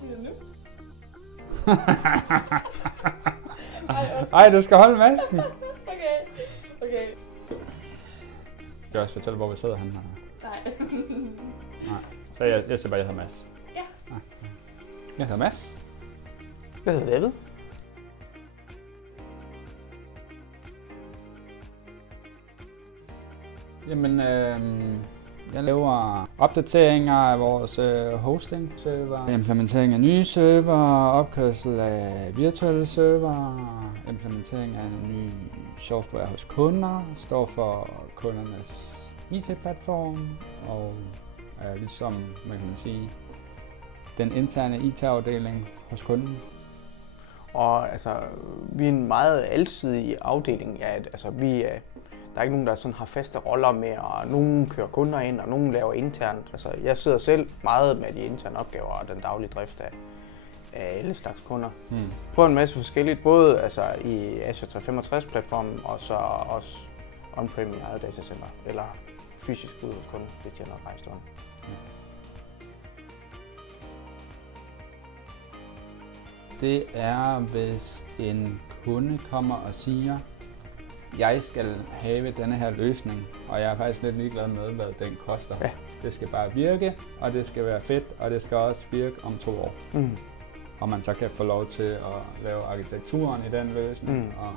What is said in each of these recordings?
sige det nu. Ej, du skal holde masken. Okay. Jeg kan også fortælle, hvor vi sidder henne. Nej. Nej. Så jeg siger bare, jeg hedder Mads. Ja. Jeg hedder Mads. Jeg hedder David. Jamen, jeg laver opdateringer af vores hosting-server, implementering af nye server, opkørsel af virtuelle server, implementering af en ny software hos kunder, står for kundernes IT-platform og er ligesom, hvad kan man sige, den interne IT-afdeling hos kunden. Og altså, vi er en meget alsidig afdeling. Ja, altså, der er ikke nogen, der sådan har faste roller med, og nogen kører kunder ind, og nogen laver internt. Altså, jeg sidder selv meget med de interne opgaver og den daglige drift af alle slags kunder. På en masse forskelligt, både altså, i Azure 365-platformen, og så også on-prem i eget datacenter, eller fysisk ude hos kunden, hvis de har noget rejst rundt. Det er, hvis en kunde kommer og siger, jeg skal have denne her løsning, og jeg er faktisk lidt ligeglad med, hvad den koster. Ja. Det skal bare virke, og det skal være fedt, og det skal også virke om 2 år. Og man så kan få lov til at lave arkitekturen i den løsning, og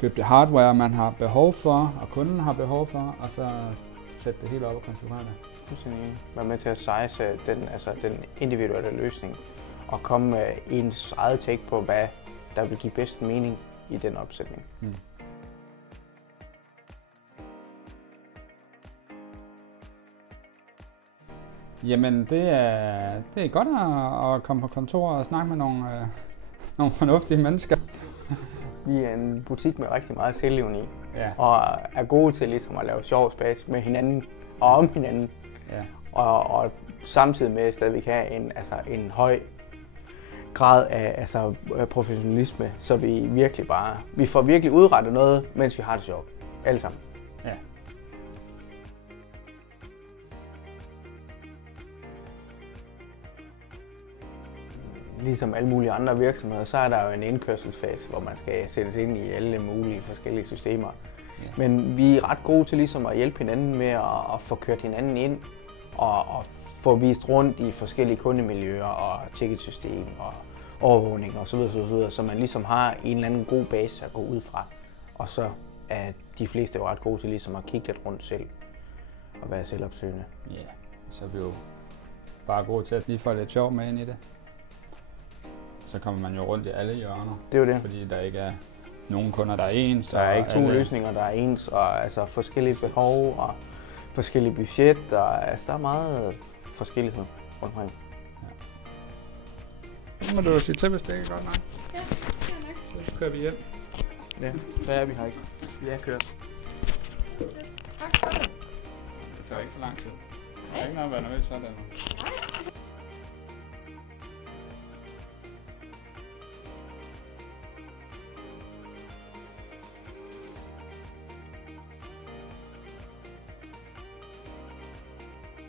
købe det hardware, man har behov for, og kunden har behov for, og så sætte det hele op og konfigurere det. Fuldstændig. Være med til at size den individuelle løsning, og komme med ens eget take på, hvad der vil give bedst mening i den opsætning. Jamen, det er godt at komme på kontor og snakke med nogle fornuftige mennesker. Vi er en butik med rigtig meget selvliv i, Ja. og er gode til ligesom at lave sjov spas med hinanden og om hinanden. Ja. Og samtidig med stadigvæk have en høj grad af professionalisme, så vi får virkelig udrettet noget, mens vi har det sjovt. Alle sammen. Ja. Ligesom alle mulige andre virksomheder, så er der jo en indkørselsfase, hvor man skal sættes ind i alle mulige forskellige systemer. Ja. Men vi er ret gode til ligesom at hjælpe hinanden med at få kørt hinanden ind og få vist rundt i forskellige kundemiljøer og ticketsystem og overvågning og så videre, så man ligesom har en eller anden god base at gå ud fra. Og så er de fleste jo ret gode til ligesom at kigge lidt rundt selv og være selvopsøgende. Ja, så er vi jo bare gode til at lige få lidt sjov med ind i det. Så kommer man jo rundt i alle hjørner. Det er jo det. Fordi der ikke er nogen kunder, der er ens. Der er ikke 2 løsninger, der er ens, og altså forskellige behov og forskellige budget, og altså, der er meget forskellighed rundt omkring. Så må du sige til, hvis det ikke er godt nok. Ja, det skal jeg nok. Så kører vi hjem. Ja, hvad er vi her ikke? Vi er kørt. Tak for det. Det tager ikke så lang tid. Der er ikke noget at være nervøs for det. Nej.